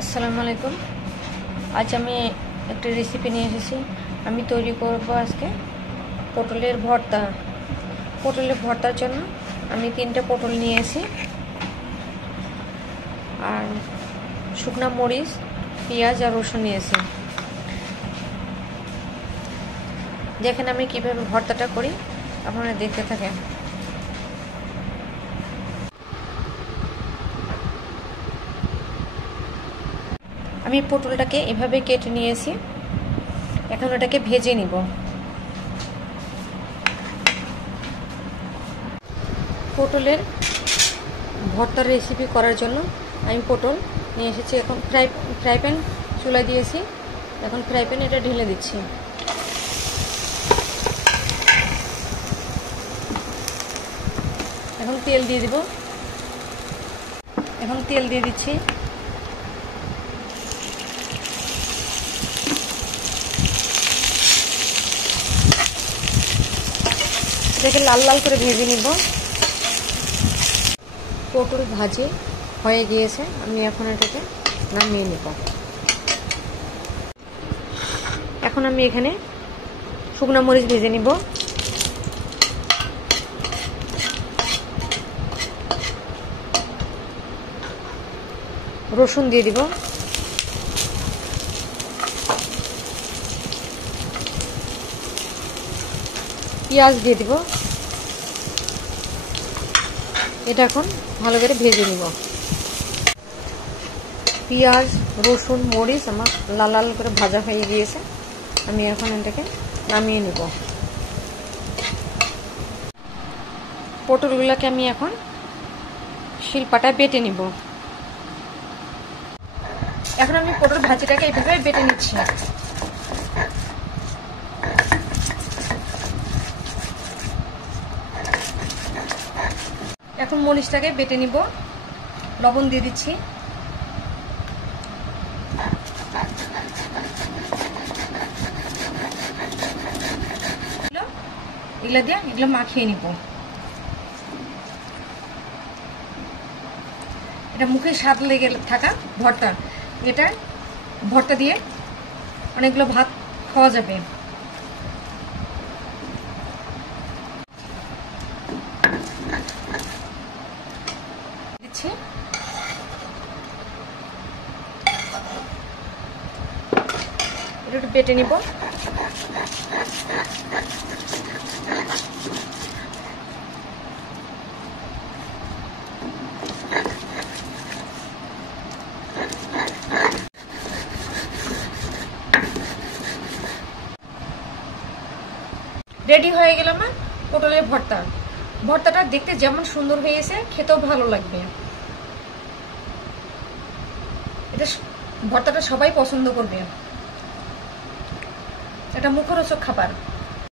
আসসালামু আলাইকুম। আজ আমি একটা রেসিপি নিয়ে এসেছি। আমি তৈরি করব আজকে পটলের ভর্তা। পটলের ভর্তার জন্য আমি 3টা পটল নিয়েছি, আর শুকনো মরিচ, পেঁয়াজ আর রসুন নিয়েছি। দেখেন আমি কিভাবে ভর্তাটা করি, আপনারা দেখতে থাকেন। আমি পটলটাকে এভাবে কেটে নিয়েছি, এখন ওটাকে ভেজে নিব। পটলের ভর্তার রেসিপি করার জন্য আমি পটল নিয়ে এসেছি। এখন ফ্রাই প্যান চুলায় দিয়েছি, এখন ফ্রাই প্যান এটা ঢেলে দিচ্ছি। এখন তেল দিয়ে দিব, এখন তেল দিয়ে দিচ্ছি। এটাকে লাল লাল করে ভেজে নিব। পটল ভাজি হয়ে গিয়েছে, আমি এখন এটাকে নামিয়ে নিব। এখন আমি এখানে শুকনো মরিচ ভেজে নিব। রসুন দিয়ে দিব, পেঁয়াজ দিয়ে দিব। এটা এখন ভালো করে ভেজে নিব। পেঁয়াজ, রসুন, মরিচ আমার লাল লাল করে ভাজা হয়ে গিয়েছে, আমি এখন এটাকে নামিয়ে নিব। পটলগুলোকে আমি এখন শিলপাটায় বেটে নিব। এখন আমি পটল ভাজিটাকে এইভাবে বেটে নিচ্ছি। এখন মরিচটাকে বেটে নিব, লবণ দিয়ে দিচ্ছি। এগুলো মাখিয়ে নিব। এটা মুখে স্বাদ লেগে থাকা ভর্তা, এটা ভর্তা দিয়ে অনেকগুলো ভাত খাওয়া যাবে। দিচ্ছি এটা একটু বেটে নিব। রেডি হয়ে গেল আমার পটলের ভর্তা। ভর্তাটা দেখতে যেমন সুন্দর হয়েছে, খেতেও ভালো লাগবে। এটা ভর্তাটা সবাই পছন্দ করবে, এটা মুখরোচক খাবার।